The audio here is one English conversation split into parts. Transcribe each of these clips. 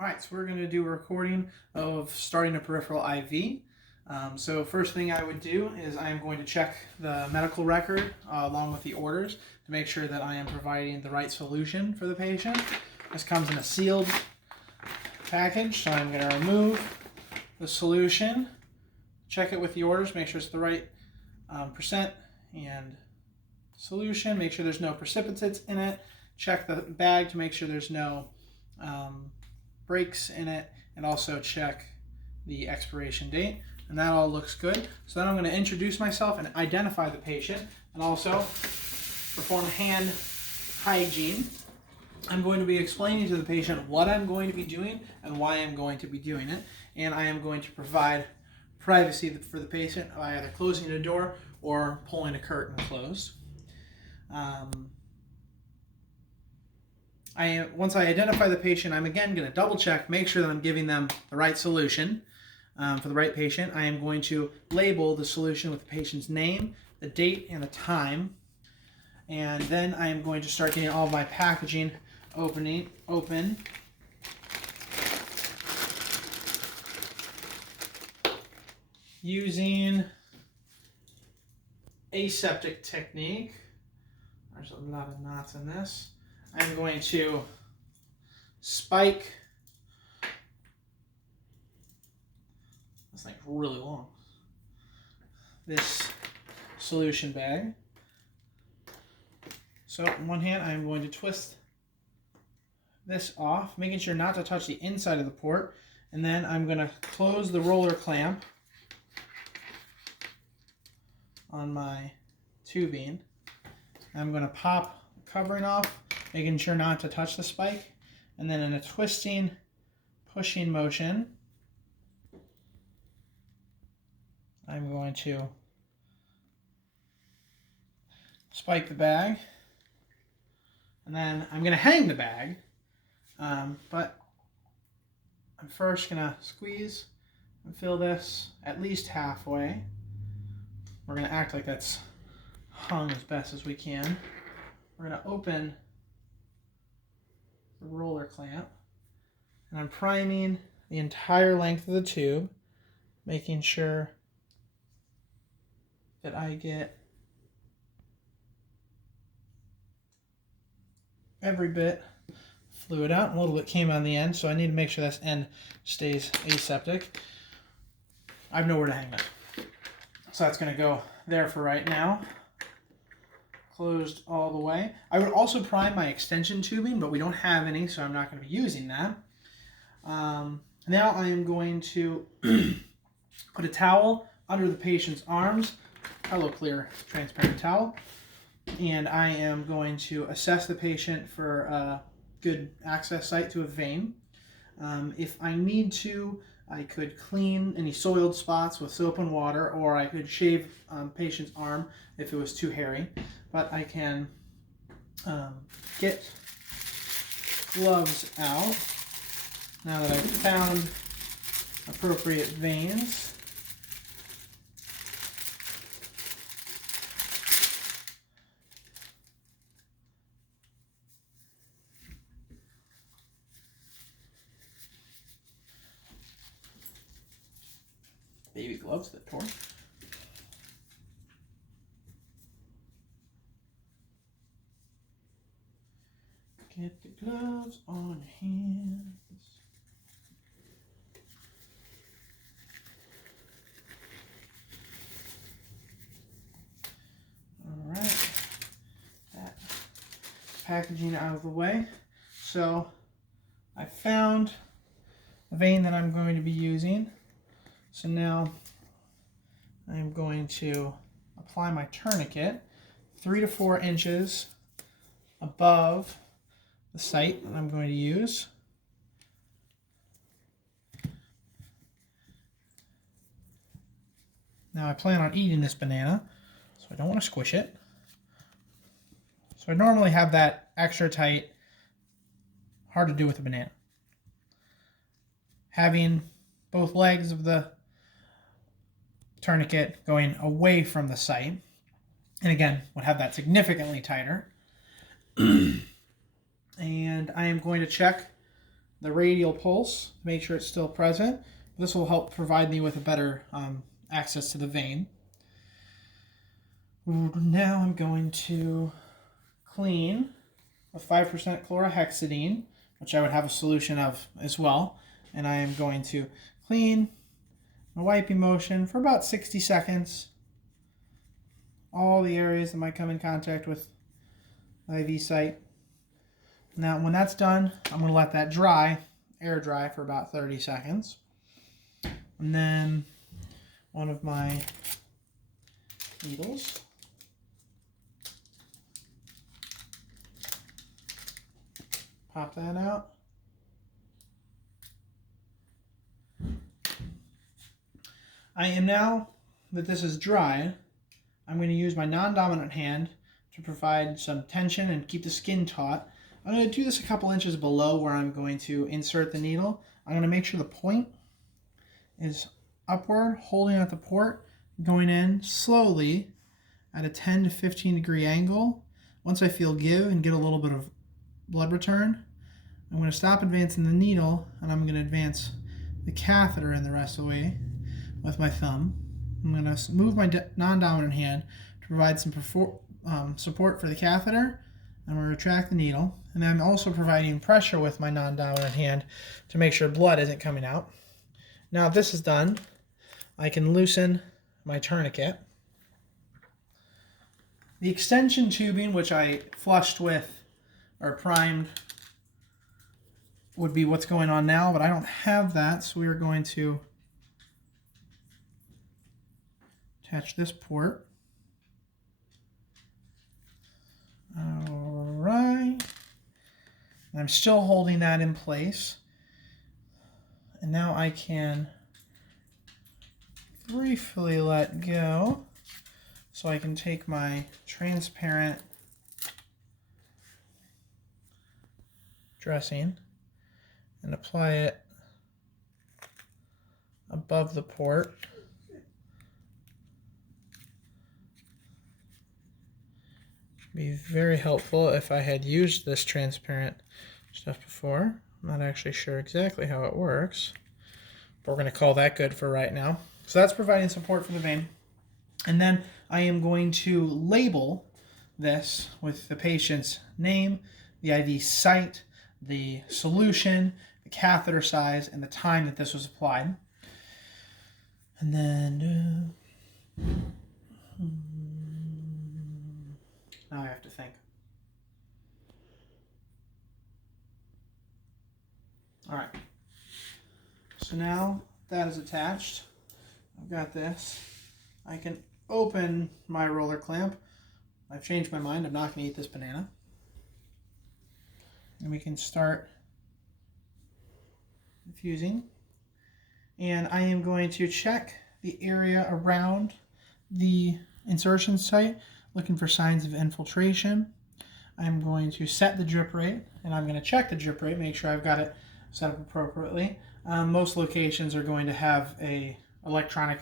All right, so we're going to do a recording of starting a peripheral IV. So first thing I would do is I am going to check the medical record along with the orders to make sure that I am providing the right solution for the patient. This comes in a sealed package, so I'm going to remove the solution, check it with the orders, make sure it's the right percent and solution, make sure there's no precipitates in it, check the bag to make sure there's no breaks in it, and also check the expiration date, and that all looks good. So then I'm going to introduce myself and identify the patient, and also perform hand hygiene. I'm going to be explaining to the patient what I'm going to be doing and why I'm going to be doing it, and I am going to provide privacy for the patient by either closing the door or pulling a curtain closed. Once I identify the patient, I'm again going to double check, make sure that I'm giving them the right solution for the right patient. I am going to label the solution with the patient's name, the date, and the time. And then I am going to start getting all of my packaging open. Using aseptic technique. There's a lot of knots in this. I'm going to spike, this thing's really long, this solution bag. So in one hand, I'm going to twist this off, making sure not to touch the inside of the port, and then I'm going to close the roller clamp on my tubing. I'm going to pop the covering off, making sure not to touch the spike, and then in a twisting, pushing motion, I'm going to spike the bag, and then I'm going to hang the bag, but I'm first going to squeeze and fill this at least halfway. We're going to act like that's hung as best as we can. We're going to open the roller clamp, and I'm priming the entire length of the tube, making sure that I get every bit of fluid out. A little bit came on the end, so I need to make sure this end stays aseptic. I have nowhere to hang that, so that's going to go there for right now. Closed all the way. I would also prime my extension tubing, but we don't have any, so I'm not going to be using that. Now I am going to put a towel under the patient's arms, Hello Clear transparent towel, and I am going to assess the patient for a good access site to a vein. If I need to, I could clean any soiled spots with soap and water, or I could shave patient's arm if it was too hairy. But I can get gloves out now that I've found appropriate veins. Baby gloves that tore. Get the gloves on hands. All right, that packaging out of the way. So I found the vein that I'm going to be using. So now I'm going to apply my tourniquet 3 to 4 inches above the site that I'm going to use. Now I plan on eating this banana, so I don't want to squish it. So I normally have that extra tight, hard to do with a banana. Having both legs of the tourniquet going away from the site, and again, would have that significantly tighter. And I am going to check the radial pulse to make sure it's still present. This will help provide me with a better access to the vein. Now I'm going to clean with 5% chlorhexidine, which I would have a solution of as well. And I am going to clean a wiping motion for about 60 seconds. All the areas that might come in contact with the IV site. Now, when that's done, I'm going to let that dry, air dry for about 30 seconds. And then one of my needles. Pop that out. I am now that this is dry, I'm going to use my non-dominant hand to provide some tension and keep the skin taut. I'm going to do this a couple inches below where I'm going to insert the needle. I'm going to make sure the point is upward, holding at the port, going in slowly at a 10 to 15 degree angle. Once I feel give and get a little bit of blood return, I'm going to stop advancing the needle and I'm going to advance the catheter in the rest of the way with my thumb. I'm going to move my non-dominant hand to provide some support for the catheter. I'm going to retract the needle, and then I'm also providing pressure with my non-dominant hand to make sure blood isn't coming out. Now if this is done, I can loosen my tourniquet. The extension tubing, which I flushed with or primed, would be what's going on now, but I don't have that, so we are going to attach this port. All right. And I'm still holding that in place. And now I can briefly let go so I can take my transparent dressing and apply it above the port. Be very helpful if I had used this transparent stuff before. I'm not actually sure exactly how it works, but we're going to call that good for right now. So that's providing support for the vein. And then I am going to label this with the patient's name, the IV site, the solution, the catheter size, and the time that this was applied. And then now I have to think. All right. So now that is attached. I've got this. I can open my roller clamp. I've changed my mind. I'm not going to eat this banana. And we can start infusing. And I am going to check the area around the insertion site, looking for signs of infiltration. I'm going to set the drip rate, and I'm going to check the drip rate, make sure I've got it set up appropriately. Most locations are going to have a electronic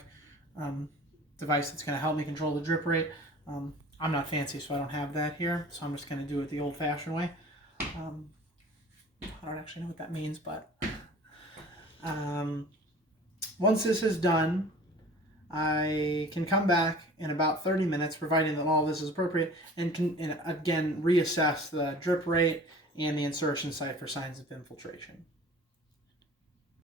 device that's going to help me control the drip rate. I'm not fancy, so I don't have that here, so I'm just going to do it the old-fashioned way. I don't actually know what that means, but once this is done, I can come back in about 30 minutes, providing that all this is appropriate, and can again reassess the drip rate and the insertion site for signs of infiltration.